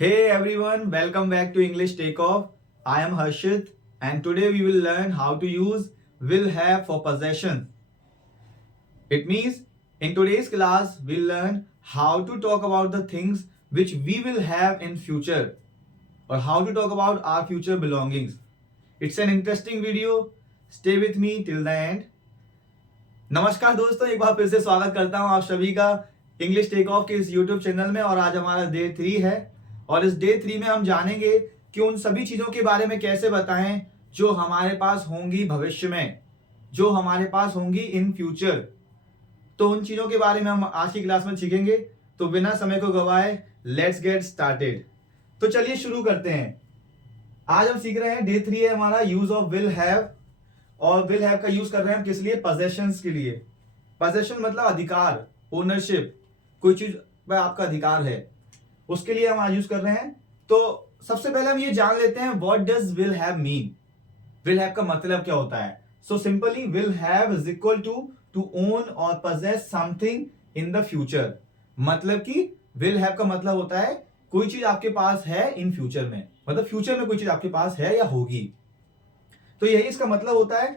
Hey everyone, welcome back to English Takeoff. I am Harshit and today we will learn how to use will have for possession. It means in today's class we'll learn how to talk about the things which we will have in future or how to talk about our future belongings. It's an interesting video. Stay with me till the end. नमस्कार दोस्तों, एक बार फिर से स्वागत करता हूं आप सभी का इंग्लिश टेक ऑफ के इस यूट्यूब चैनल में। और आज हमारा डे 3 है और इस डे 3 में हम जानेंगे कि उन सभी चीज़ों के बारे में कैसे बताएं जो हमारे पास होंगी भविष्य में, जो हमारे पास होंगी इन फ्यूचर। तो उन चीज़ों के बारे में हम आज की क्लास में सीखेंगे। तो बिना समय को गवाए लेट्स गेट स्टार्टेड। तो चलिए शुरू करते हैं। आज हम सीख रहे हैं, डे 3 है हमारा, यूज ऑफ विल हैव। और विल हैव का यूज कर रहे हैं हम किस लिए? पजेशंस के लिए। पजेशन मतलब अधिकार, ओनरशिप, कोई चीज पर आपका अधिकार है, उसके लिए हम आज यूज कर रहे हैं। तो सबसे पहले हम ये जान लेते हैं what does will have mean. Will have का मतलब क्या होता है? So simply will have is equal to own और possess something in the future. मतलब कि विल हैव का मतलब होता है कोई चीज आपके पास है इन फ्यूचर में, मतलब फ्यूचर में कोई चीज आपके पास है या होगी। तो यही इसका मतलब होता है।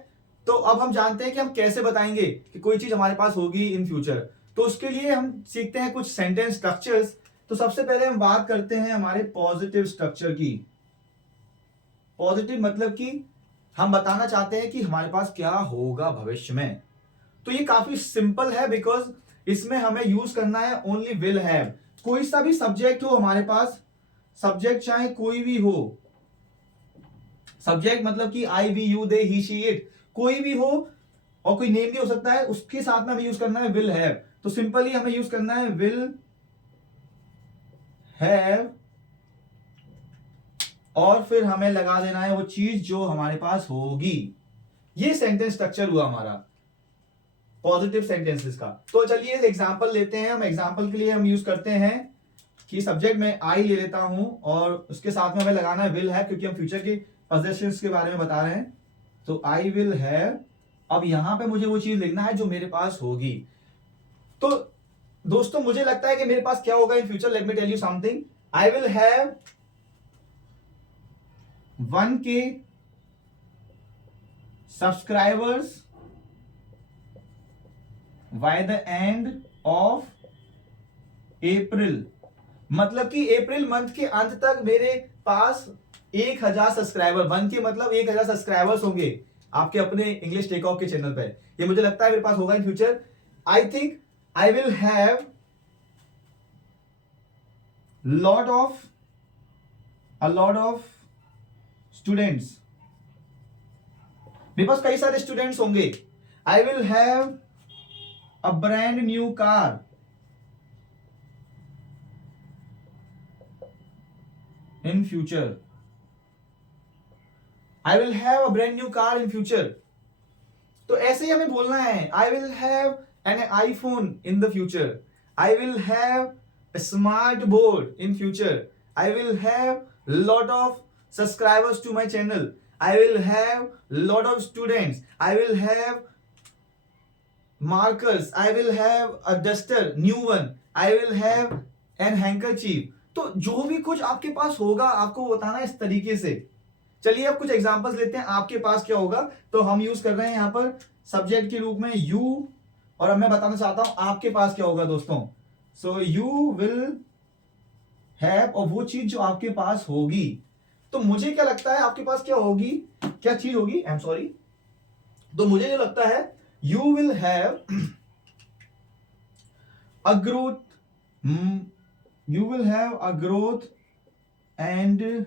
तो अब हम जानते हैं कि हम कैसे बताएंगे कि कोई चीज हमारे पास होगी इन फ्यूचर। तो उसके लिए हम सीखते हैं कुछ सेंटेंस स्ट्रक्चर्स। तो सबसे पहले हम बात करते हैं हमारे पॉजिटिव स्ट्रक्चर की। पॉजिटिव मतलब कि हम बताना चाहते हैं कि हमारे पास क्या होगा भविष्य में। तो ये काफी सिंपल है बिकॉज इसमें हमें यूज करना है ओनली विल हैव। कोई सा भी सब्जेक्ट हो हमारे पास, सब्जेक्ट चाहे कोई भी हो, सब्जेक्ट मतलब कि I we you they he she it, कोई भी हो और कोई नेम भी हो सकता है, उसके साथ में हमें यूज करना है विल हैव। तो सिंपली हमें यूज करना है विल हैव और फिर हमें लगा देना है वो चीज जो हमारे पास होगी। ये सेंटेंस स्ट्रक्चर हुआ हमारा पॉजिटिव सेंटेंसेस का। तो चलिए एग्जांपल लेते हैं। हम एग्जांपल के लिए हम यूज करते हैं कि सब्जेक्ट में आई ले लेता हूं और उसके साथ में हमें लगाना है विल हैव, क्योंकि हम फ्यूचर के पोजेशंस के बारे में बता रहे हैं। तो आई विल हैव, अब यहां पे मुझे वो चीज लिखना है जो मेरे पास होगी। तो दोस्तों मुझे लगता है कि मेरे पास क्या होगा in future. Let me tell you something. I will have 1K subscribers by the end of April. मतलब कि अप्रैल मंथ के अंत तक मेरे पास 1000 सब्सक्राइबर, 1K मतलब 1000 सब्सक्राइबर्स होंगे आपके अपने इंग्लिश टेक ऑफ के चैनल पे। ये मुझे लगता है मेरे पास होगा in future. I think I will have a lot of students. मेरे पास कई सारे स्टूडेंट्स होंगे। आई will have a brand new car in future. I will have a brand new car in future. तो ऐसे ही हमें बोलना है। आई will have an iPhone in the future. I will have a smart board in future. I will have lot of subscribers to my channel. I will have lot of students. I will have markers. I will have a duster, new one. I will have an handkerchief. तो जो भी कुछ आपके पास होगा आपको बताना इस तरीके से। चलिए अब कुछ एग्जांपल्स लेते हैं आपके पास क्या होगा। तो हम यूज कर रहे हैं यहां पर सब्जेक्ट के रूप में यू, और अब मैं बताना चाहता हूं आपके पास क्या होगा दोस्तों। सो यू विल हैव, और वो चीज जो आपके पास होगी। तो मुझे क्या लगता है आपके पास क्या होगी, क्या चीज होगी? I am sorry. तो मुझे जो लगता है you will have a growth, you will have a growth and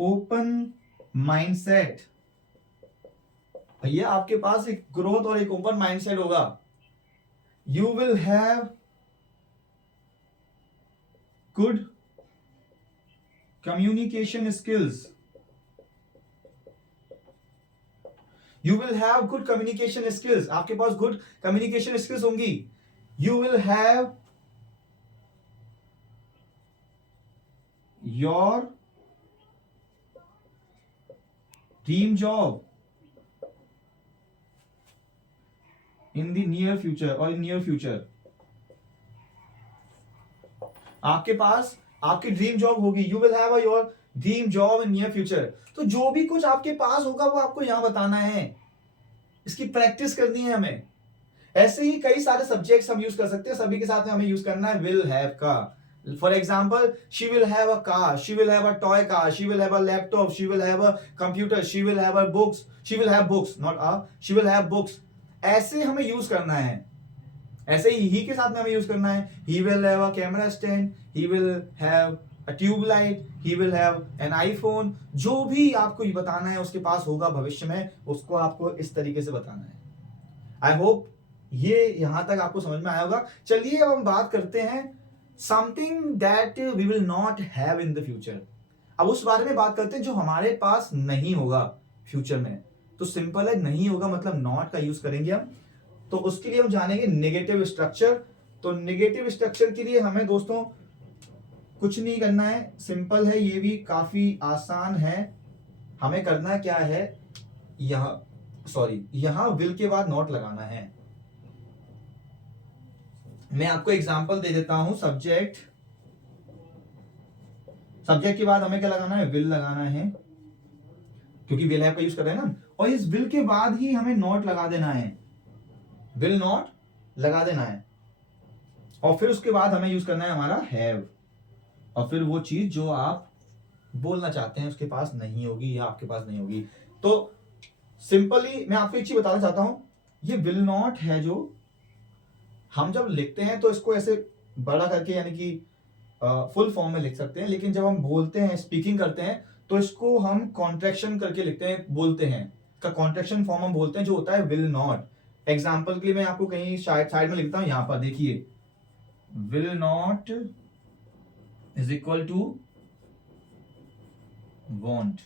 open mindset. भैया आपके पास एक ग्रोथ और एक ओपन माइंडसेट होगा। You will have good communication skills. You will have good communication skills, आपके पास गुड कम्युनिकेशन स्किल्स होंगी। You will have your dream job in the near future और in near future. आपके पास आपकी dream job होगी, you will have your dream job in near future. तो जो भी कुछ आपके पास होगा वो आपको यहां बताना है, इसकी प्रैक्टिस करनी है हमें। ऐसे ही कई सारे सब्जेक्ट्स हम यूज कर सकते हैं, सभी के साथ में हमें यूज करना है विल हैव का। For example, she will have a car, she will have a toy car, she will have a laptop, she will have a computer, she will have a books, she will have books, not a, she will have books. ऐसे हमें use करना है, ऐसे ही के साथ में हमें use करना है, he will have a camera stand, he will have a tube light, he will have an iPhone. जो भी आपको ये बताना है उसके पास होगा भविष्य में, उसको आपको इस तरीके से बताना है। आई होप ये यहां तक आपको समझ में आया होगा। चलिए अब हम बात करते हैं something that we will not have in the future. अब उस बारे में बात करते हैं जो हमारे पास नहीं होगा फ्यूचर में। तो सिंपल है, नहीं होगा मतलब नॉट का यूज करेंगे हम। तो उसके लिए हम जानेंगे नेगेटिव स्ट्रक्चर। तो नेगेटिव स्ट्रक्चर के लिए हमें दोस्तों कुछ नहीं करना है, सिंपल है, ये भी काफी आसान है। हमें करना क्या है, यहां विल के बाद नॉट लगाना है। मैं आपको एग्जांपल दे देता हूं। सब्जेक्ट के बाद हमें क्या लगाना है, विल लगाना है, क्योंकि विल हैव का यूज कर रहे हैं ना। और इस विल के बाद ही हमें नॉट लगा देना है, विल नॉट लगा देना है। और फिर उसके बाद हमें यूज करना है हमारा हैव, और फिर वो चीज जो आप बोलना चाहते हैं उसके पास नहीं होगी या आपके पास नहीं होगी। तो सिंपली मैं आपको एक चीज बताना चाहता हूं, ये विल नॉट है जो हम जब लिखते हैं तो इसको ऐसे बड़ा करके यानी कि फुल फॉर्म में लिख सकते हैं, लेकिन जब हम बोलते हैं, स्पीकिंग करते हैं, तो इसको हम कॉन्ट्रैक्शन करके लिखते हैं, बोलते हैं। इसका कॉन्ट्रैक्शन फॉर्म हम बोलते हैं जो होता है विल नॉट। एग्जाम्पल के लिए मैं आपको कहीं साइड में लिखता हूं, यहां पर देखिए, will not is equal to won't.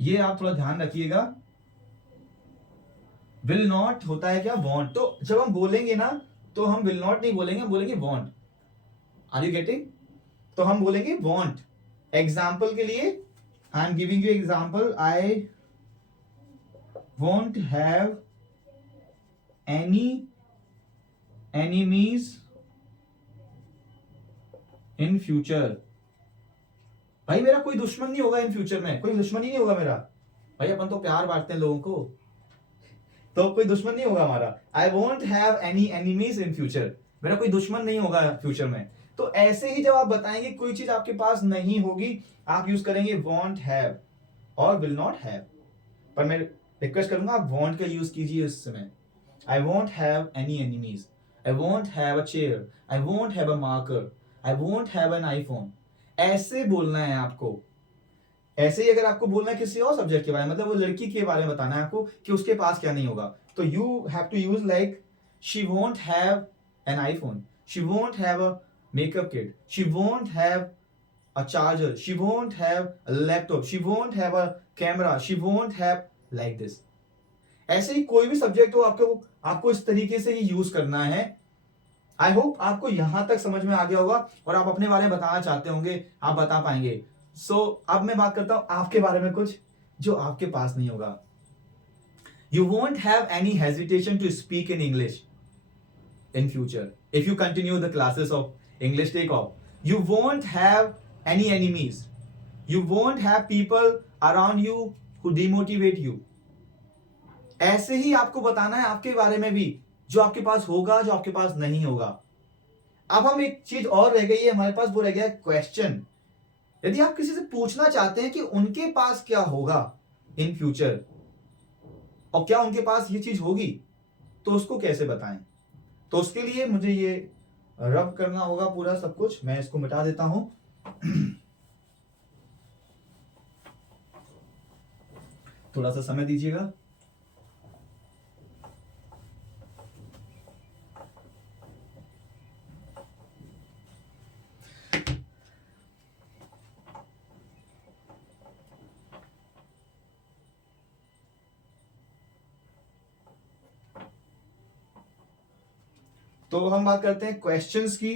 ये आप थोड़ा ध्यान रखिएगा, विल नॉट होता है क्या, वॉन्ट। तो जब हम बोलेंगे ना तो हम विल नॉट नहीं बोलेंगे, हम बोलेंगे वॉन्ट। Are you getting? तो हम बोलेंगे वॉन्ट। एग्जाम्पल के लिए I am giving you example, I want have any enemies in future. भाई मेरा कोई दुश्मन नहीं होगा इन फ्यूचर में, कोई दुश्मन ही नहीं होगा मेरा। भाई अपन तो प्यार बांटते हैं लोगों को, तो कोई दुश्मन नहीं होगा हमारा। I want have any enemies in future, मेरा कोई दुश्मन नहीं होगा फ्यूचर में। तो ऐसे ही जब आप बताएंगे कोई चीज आपके पास नहीं होगी, आप यूज करेंगे वॉन्ट हैव और विल नॉट हैव। पर मैं रिक्वेस्ट करूंगा आप वॉन्ट का यूज कीजिए इस समय। I want have any enemies, I want have a chair, I want have a marker, I want have an iPhone. ऐसे बोलना है आपको। ऐसे ही अगर आपको बोलना है किसी और सब्जेक्ट के बारे में, मतलब वो लड़की के बारे में बताना है आपको कि उसके पास क्या नहीं होगा, तो you have to use like she won't have an iPhone, she won't have a makeup kit, she won't have a charger, she won't have a laptop, she won't have a camera, she won't have like this. ऐसे ही कोई भी subject हो आपको आपको इस तरीके से ही यूज करना है। आई होप आपको यहां तक समझ में आ गया होगा और आप अपने बारे में बताना चाहते होंगे, आप बता पाएंगे। अब मैं बात करता हूं आपके बारे में कुछ जो आपके पास नहीं होगा। You won't have any hesitation to speak in English in future if you continue the classes of English take off. You won't have any enemies, you won't have people around you who demotivate you. ऐसे ही आपको बताना है आपके बारे में भी, जो आपके पास होगा, जो आपके पास नहीं होगा। अब हम एक चीज और रह गई है हमारे पास, वो रह गया क्वेश्चन। यदि आप किसी से पूछना चाहते हैं कि उनके पास क्या होगा इन फ्यूचर और क्या उनके पास ये चीज होगी, तो उसको कैसे बताएं। तो उसके लिए मुझे ये रब करना होगा पूरा सब कुछ। मैं इसको मिटा देता हूं। थोड़ा सा समय दीजिएगा। तो हम बात करते हैं क्वेश्चंस की।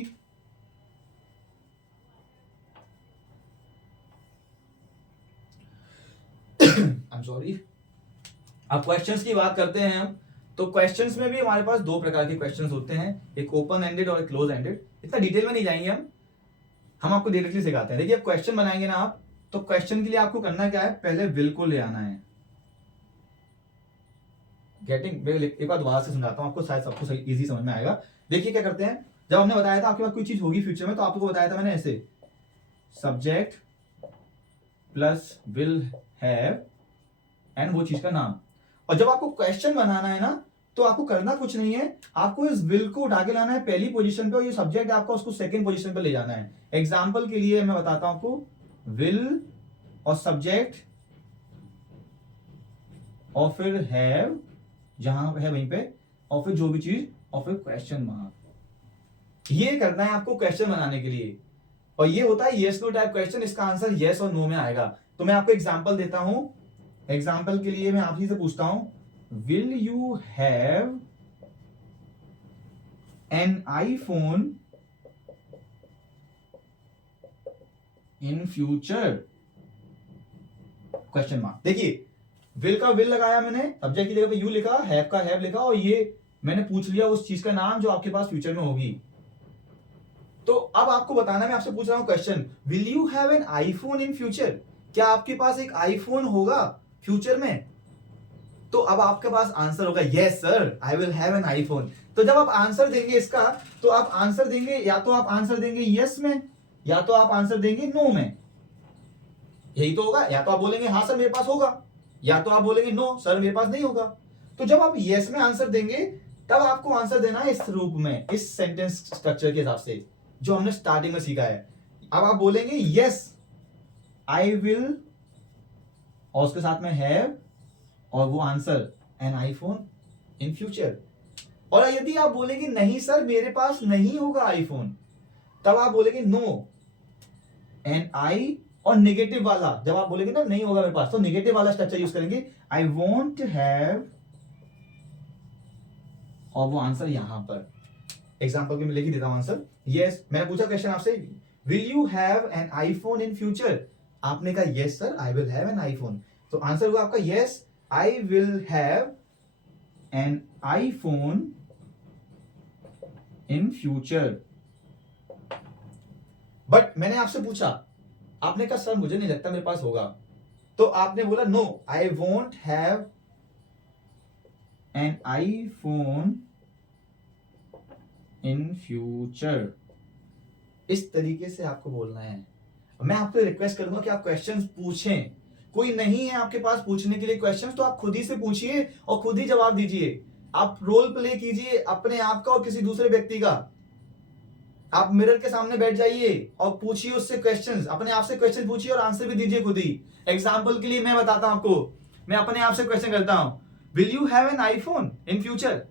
I am sorry. अब क्वेश्चंस की बात करते हैं हम। तो क्वेश्चंस में भी हमारे पास दो प्रकार के क्वेश्चंस होते हैं, एक ओपन एंडेड और एक क्लोज एंडेड। इतना डिटेल में नहीं जाएंगे हम। हम आपको डायरेक्टली सिखाते हैं। देखिए अब क्वेश्चन बनाएंगे ना आप, तो क्वेश्चन के लिए आपको करना क्या है, पहले विल को ले आना है। गेटिंग, एक बार दोबारा से समझाता हूं आपको, शायद सबको सही इजी समझ में आएगा। देखिए क्या करते हैं, जब हमने बताया था आपके पास कोई चीज होगी फ्यूचर में, तो आपको बताया था मैंने ऐसे, subject plus will have and वो चीज का नाम। और जब आपको क्वेश्चन बनाना है ना, तो आपको करना कुछ नहीं है, आपको इस विल को उठा के लाना है पहली पोजीशन पे, और ये सब्जेक्ट है आपका, उसको सेकंड पोजीशन पे ले जाना है। एग्जांपल के लिए मैं बताता हूं आपको, विल और सब्जेक्ट और फिर हैव, जहां है वहीं पे, और फिर जो भी चीज, और फिर क्वेश्चन मार्क। ये करना है आपको क्वेश्चन बनाने के लिए, और ये होता है यस नो टाइप क्वेश्चन। इसका आंसर यस और नो में आएगा। तो मैं आपको एग्जांपल देता हूं। एग्जांपल के लिए मैं आप ही से पूछता हूं, will you have an iPhone in future, question mark. देखिए विल का विल लगाया मैंने, सब्जेक्ट की जगह पे यू लिखा, हैव का हैव लिखा, और ये मैंने पूछ लिया उस चीज का नाम जो आपके पास फ्यूचर में होगी। तो अब आपको बताना, मैं आपसे पूछ रहा हूं question, will you have an iPhone in future, क्या आपके पास एक आईफोन होगा फ्यूचर में? तो अब आपके पास आंसर होगा yes sir, I will have an iPhone. तो जब आप आंसर देंगे इसका, तो आप आंसर देंगे, या तो आप आंसर देंगे यस में, या तो आप आंसर देंगे नो में। यही तो होगा, या तो आप बोलेंगे हाँ सर मेरे पास होगा, या तो आप बोलेंगे नो सर मेरे पास नहीं होगा। तो जब आप यस में आंसर देंगे, तब आपको आंसर देना है इस रूप में, इस सेंटेंस स्ट्रक्चर के हिसाब से जो हमने स्टार्टिंग में सीखा है। अब आप बोलेंगे यस आई विल, और उसके साथ में हैव, और वो answer N iPhone in future. और यदि आप बोलेंगे नहीं सर मेरे पास नहीं होगा आईफोन, तब आप बोलेंगे नो एन आई, और नेगेटिव वाला, जब आप बोलेंगे ना नहीं होगा मेरे पास, तो नेगेटिव वाला स्ट्रक्चर यूज करेंगे, आई वॉन्ट हैव, और वो आंसर यहां पर। एग्जांपल के मैं लिख देता हूं आंसर। यस, मैंने पूछा क्वेश्चन आपसे, will you have an iPhone in future, आपने कहा yes sir I will have an iPhone, तो आंसर हुआ आपका yes I will have an iPhone in future. But मैंने आपसे पूछा, आपने कहा सर मुझे नहीं लगता मेरे पास होगा, तो आपने बोला no I won't have an iPhone in future. इस तरीके से आपको बोलना है। मैं आपको रिक्वेस्ट करूंगा कि आप क्वेश्चंस पूछें। कोई नहीं है आपके पास पूछने के लिए क्वेश्चंस, तो आप खुद ही से पूछिए और खुद ही जवाब दीजिए। आप रोल प्ले कीजिए अपने आप का और किसी दूसरे व्यक्ति का। आप मिरर के सामने बैठ जाइए और पूछिए उससे क्वेश्चंस, अपने आप से क्वेश्चन पूछिए और आंसर भी दीजिए खुद ही। एग्जांपल के लिए मैं बताता हूं आपको, मैं अपने आप से क्वेश्चन करता हूं, will you have an iPhone in future?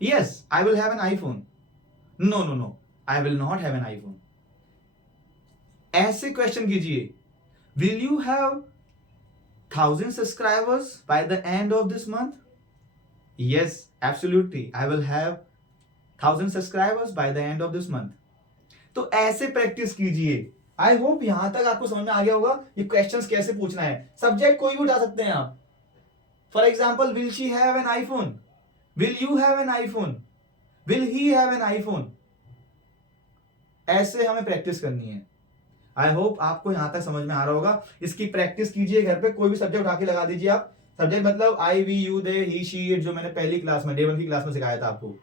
Yes I will have an iPhone. No no no I will not have an iPhone. ऐसे क्वेश्चन कीजिए। Will you have 1000 subscribers by the end of this month? Yes absolutely I will have 1000 subscribers by the end of this month. तो ऐसे practice कीजिए। I hope यहां तक आपको समझ में आ गया होगा ये क्वेश्चंस कैसे पूछना है। सब्जेक्ट कोई भी उठा सकते हैं आप। For example, will she have an iPhone, will you have an iPhone, will he have an iPhone. ऐसे हमें प्रैक्टिस करनी है। आई होप आपको यहां तक समझ में आ रहा होगा। इसकी प्रैक्टिस कीजिए घर पे, कोई भी सब्जेक्ट उठा के लगा दीजिए आप। सब्जेक्ट मतलब I we you they he she it, जो मैंने पहली क्लास में, डे 1 की क्लास में सिखाया था आपको।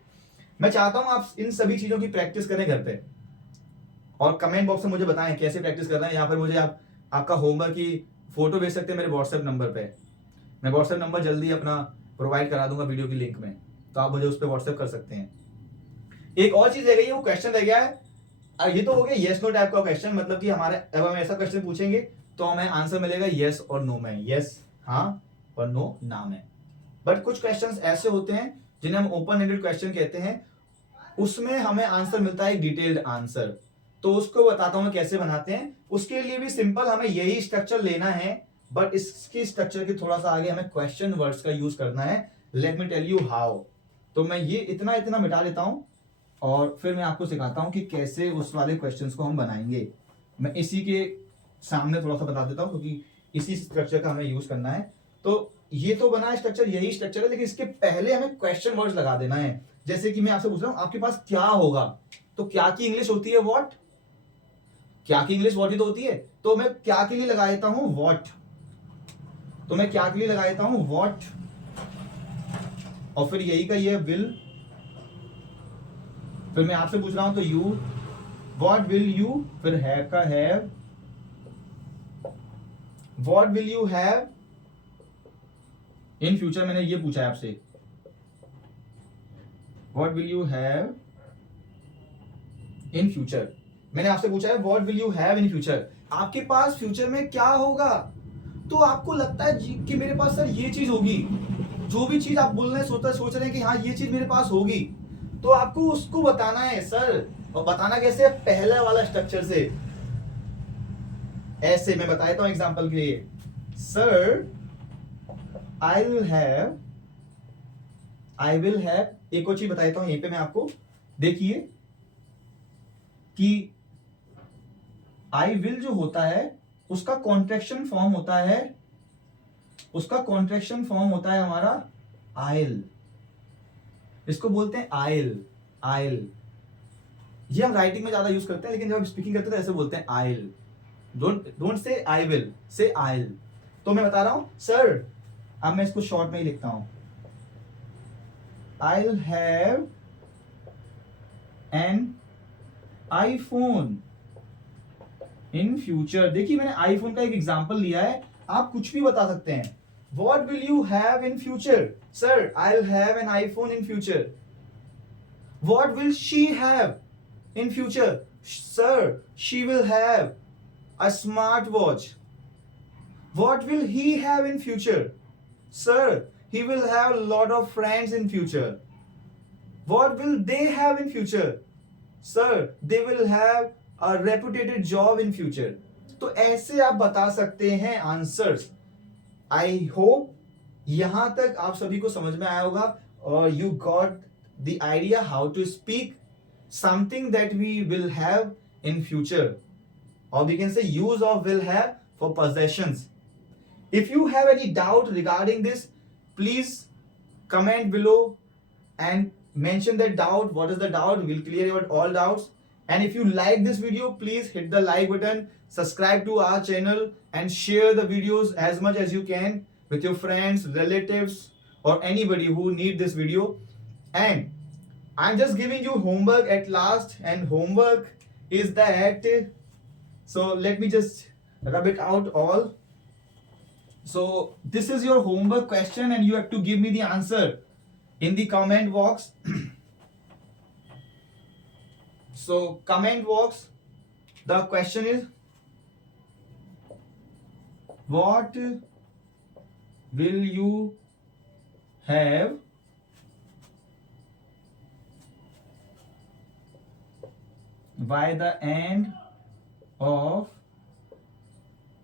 मैं चाहता हूं आप इन सभी चीजों की प्रैक्टिस करें घर पे, और कमेंट बॉक्स में मुझे बताएं कैसे प्रैक्टिस कर रहे हैं। यहाँ पर मुझे आपका होमवर्क की फोटो भेज सकते हैं मेरे व्हाट्सएप नंबर पे। मैं व्हाट्सएप नंबर जल्दी अपना प्रोवाइड करा दूंगा वीडियो की लिंक में, तो आप मुझे उस पर व्हाट्सएप कर सकते हैं। एक और चीज रह गई है, वो क्वेश्चन रह गया है। ये तो हो गया येस नो टाइप का क्वेश्चन, मतलब कि हमारे अब हम ऐसा क्वेश्चन पूछेंगे तो हमें आंसर मिलेगा येस और नो में, येस हाँ और नो ना में। बट कुछ क्वेश्चंस ऐसे होते हैं जिन्हें हम ओपन एंडेड क्वेश्चन कहते हैं, उसमें हमें आंसर मिलता है एक डिटेल्ड आंसर। तो उसको बताता हूं मैं कैसे बनाते हैं। उसके लिए भी सिंपल हमें यही स्ट्रक्चर लेना है, बट इसकी स्ट्रक्चर के थोड़ा सा आगे हमें क्वेश्चन वर्ड्स का यूज करना है। Let me tell you how. तो मैं ये इतना इतना मिटा लेता हूं और फिर मैं आपको सिखाता हूं कि कैसे उस वाले क्वेश्चंस को हम बनाएंगे। मैं इसी के सामने थोड़ा सा बता देता हूं, क्योंकि इसी स्ट्रक्चर का हमें यूज करना है। तो ये तो बना है स्ट्रक्चर, यही स्ट्रक्चर है, लेकिन इसके पहले हमें क्वेश्चन वर्ड्स लगा देना है। जैसे कि मैं आपसे पूछ रहा हूं आपके पास क्या होगा, तो क्या की इंग्लिश होती है व्हाट, क्या की इंग्लिश व्हाट ही तो होती है। तो मैं क्या के लिए लगा देता हूं व्हाट, तो मैं क्या के लिए लगा देता हूं व्हाट, और फिर यही का ये विल, फिर मैं आपसे पूछ रहा हूं तो यू, व्हाट विल यू, फिर हैव का have, what will you have in future, मैंने ये पूछा है आपसे, what will you have in future, मैंने आपसे पूछा है what will you have in future, आपके पास फ्यूचर में क्या होगा। तो आपको लगता है कि मेरे पास सर ये चीज होगी, जो भी चीज आप बोल रहे हैं सोच रहे हैं कि हाँ ये चीज मेरे पास होगी, तो आपको उसको बताना है सर। और बताना कैसे, पहले वाला स्ट्रक्चर से, ऐसे मैं बता देता हूं एग्जांपल के लिए, सर आई विल हैव, एक और चीज बता देता हूं यहीं पे मैं आपको, देखिए कि आई विल जो होता है उसका कॉन्ट्रैक्शन फॉर्म होता है, उसका कॉन्ट्रैक्शन फॉर्म होता है हमारा आइल, इसको बोलते हैं आइल, आइल। ये हम राइटिंग में ज्यादा यूज करते हैं, लेकिन जब स्पीकिंग करते हैं तो ऐसे बोलते हैं आइल, डोंट से आई विल, से आइल। तो मैं बता रहा हूं सर, अब मैं इसको शॉर्ट में ही लिखता हूं, I'll have an iPhone in future। देखिए मैंने आईफोन का एक एग्जांपल लिया है, आप कुछ भी बता सकते हैं। What will you have in future? Sir, I'll have an iPhone in future. What will she have in future? Sir, she will have a smartwatch. What will he have in future? Sir, he will have a lot of friends in future. What will they have in future? Sir, they will have a reputed job in future. तो ऐसे आप बता सकते हैं answers. I hope यहां तक आप सभी को समझ में आया होगा, और you got the idea how to speak something that we will have in future, or we can say use of will have for possessions. If you have any doubt regarding this, please comment below and mention the doubt. What is the doubt? We'll clear your all doubts. And if you like this video, please hit the like button, subscribe to our channel, and share the videos as much as you can with your friends, relatives, or anybody who need this video. And I'm just giving you homework at last, and homework is that, so let me just rub it out all. So this is your homework question, and you have to give me the answer in the comment box. So comment box, the question is, what will you have by the end of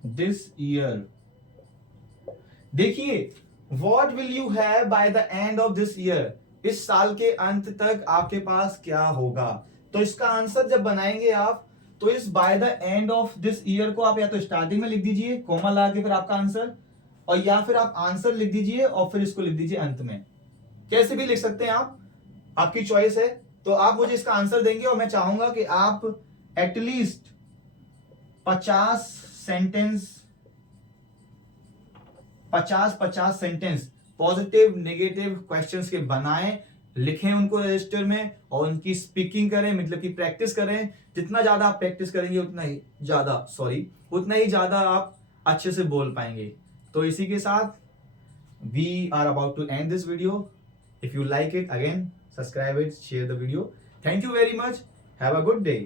this year? देखिए what will you have by the end of this year, इस साल के अंत तक आपके पास क्या होगा। तो इसका आंसर जब बनाएंगे आप, तो इस bye the end of this year को आप या तो स्टार्टिंग में लिख दीजिए कोमा लगा के फिर आपका आंसर, और या फिर आप आंसर लिख दीजिए और फिर इसको लिख दीजिए अंत में, कैसे भी लिख सकते हैं आप, आपकी चॉइस है। तो आप मुझे इसका आंसर देंगे, और मैं चाहूंगा कि आप at least 50 sentence, 50 sentence positive negative questions के बनाएं, लिखें उनको रजिस्टर में, और उनकी स्पीकिंग करें, मतलब कि प्रैक्टिस करें। जितना ज्यादा आप प्रैक्टिस करेंगे उतना ही ज्यादा आप अच्छे से बोल पाएंगे। तो इसी के साथ we are about to end this video. If you like it, again subscribe it, share the video. Thank you very much, have a good day.